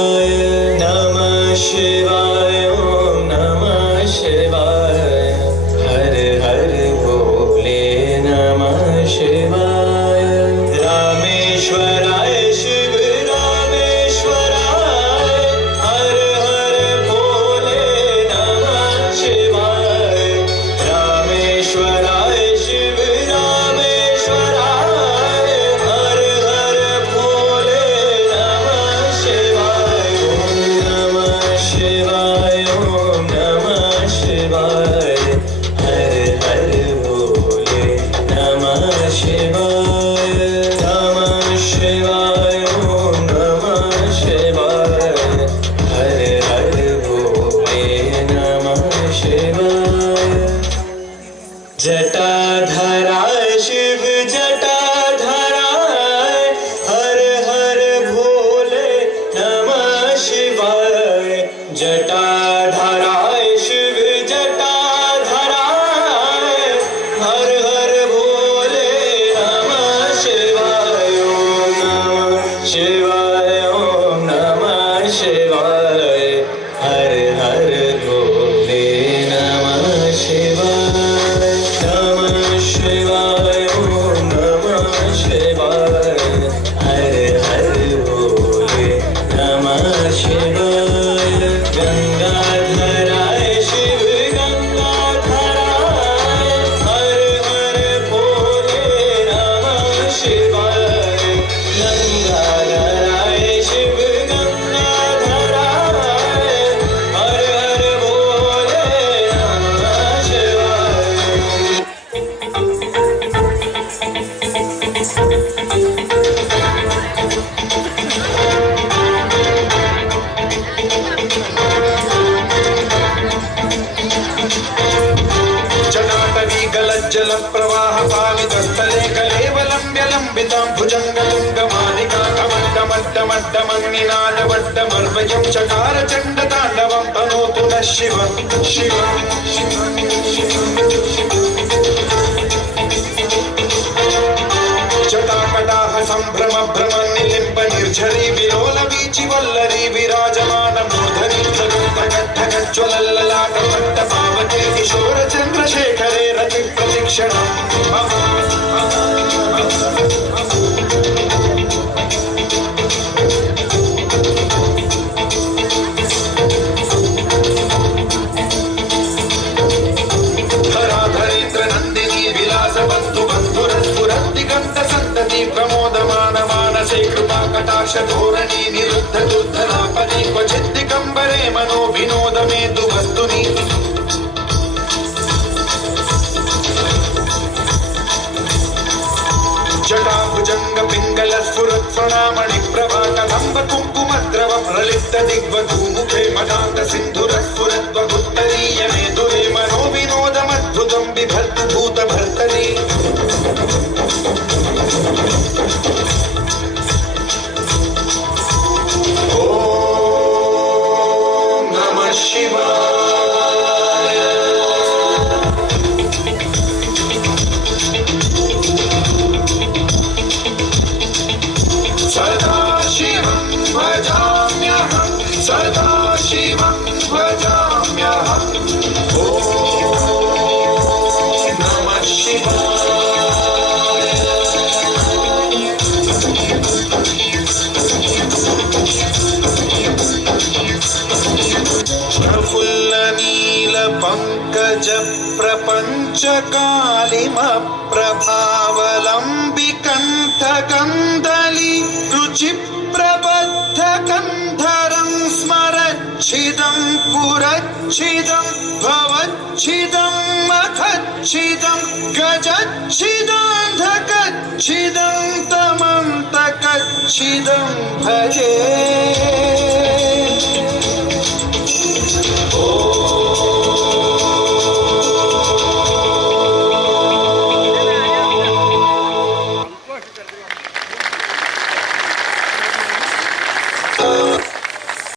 शिवाय नमः शिवाय ओम नमः शिवाय हर हर भोले नमः शिवाय रामेश्वराय शिव रामेश्वराय हर हर भोले नमः शिवाय रामेश्वराय शिव रामेश्वराय हर हर भोले नमः शिवाय ओम नमः शिवाय ओम नमः शिवाय हर हर भोले नमः शिवाय नमः शिवाय ओम नमः शिवाय हर हर भोले नमः शिवाय जटाधराय शिव जटाधराय हर हर भोले नमः शिवाय जटाधराय शिव जटाधराय हर हर भोले नमः शिवाय ओम नमः शिवाय ओम नमः शिवाय हर हर भोले नमः शिवाय नमः शिवाय ओम नमः शिवाय हर हर भोले नमः शिवाय गंगाधराय शिव गंगाधराय हर हर भोले नमः शिवाय गंगाधराय शिव गंगाधराय हर हर भोले नमः शिवाय जटाटवी गलज्जल प्रवाह पावितस्थले कलेवलम्ब्य लम्बितां भुजङ्गतुङ्गमालिका कमड्डमड्डमड्डमन्निनादवड्डमर्वयं चकार चण्डताण्डवं तनोतु नः शिव शिव जटाकटाह सम्भ्रम भ्रम निलिम्ब निर्झरी विलोल वीचि वल्लरी विराजमान मूर्धनि ज्वलल्ललाट पट्ट पावके किशोर चन्द्रशेखरे रति प्रशिक्षण धराधरेन्द्र नन्दिनी विलास बन्धु बन्धुरस्फुरद्दिगन्त सन्तति प्रमोदमान मानसे कृपा कटाक्ष धोरणी निरुद्ध दुर्धनापदि क्वचिद्दिगम्बरे मनो विनोद मे तु वस्तुनि जटाभुजङ्ग पिङ्गल स्फुरत् स्वनामणि प्रभा कदम्ब कुङ्कुमद्रव प्रलिप्त दिग्वधूमुखे मदान्त सिन्धुरस्फुरद्वगुत्तरीय मेधुरे मनो विनोदमद्भुतं बिभर्तु भूतभर्तरि ॐ नमः शिवाय सदा शिवं भजाम्यहं सदा शिवं भजाम्यहम् ॐ नमः शिवाय प्रफुल्ल नील पंकज प्रपंच कालिम प्रभावलंबि कंठ कंदली रुचि प्रबद्ध कंधरं स्मरच्छिदं पुरच्छिदं भवच्छिदं मखच्छिदं गजच्छिदान्धकच्छिदं तमन्तकच्छिदं भजे